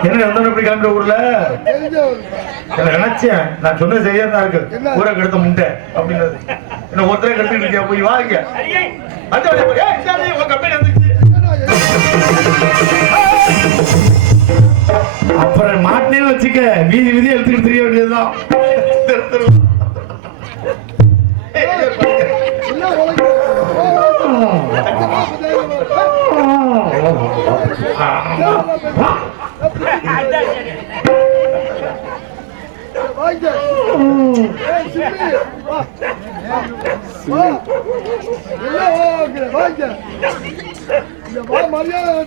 என்ன வந்தோம் இப்படி கிளம்பிட்ட ஊர்ல நினைச்சேன் நான் சொன்னது சரியா தான் இருக்கு. ஊரை கெடுத்த முண்டை அப்படின்றது என்ன ஒருத்தரே கெடுத்துட்டு இருக்கியா? போய் வாங்க அப்புறம் மாட்டினே வச்சுக்க வீதி வீதி எடுத்துக்கிட்டு தெரிய வேண்டியதுதான். மரியாதை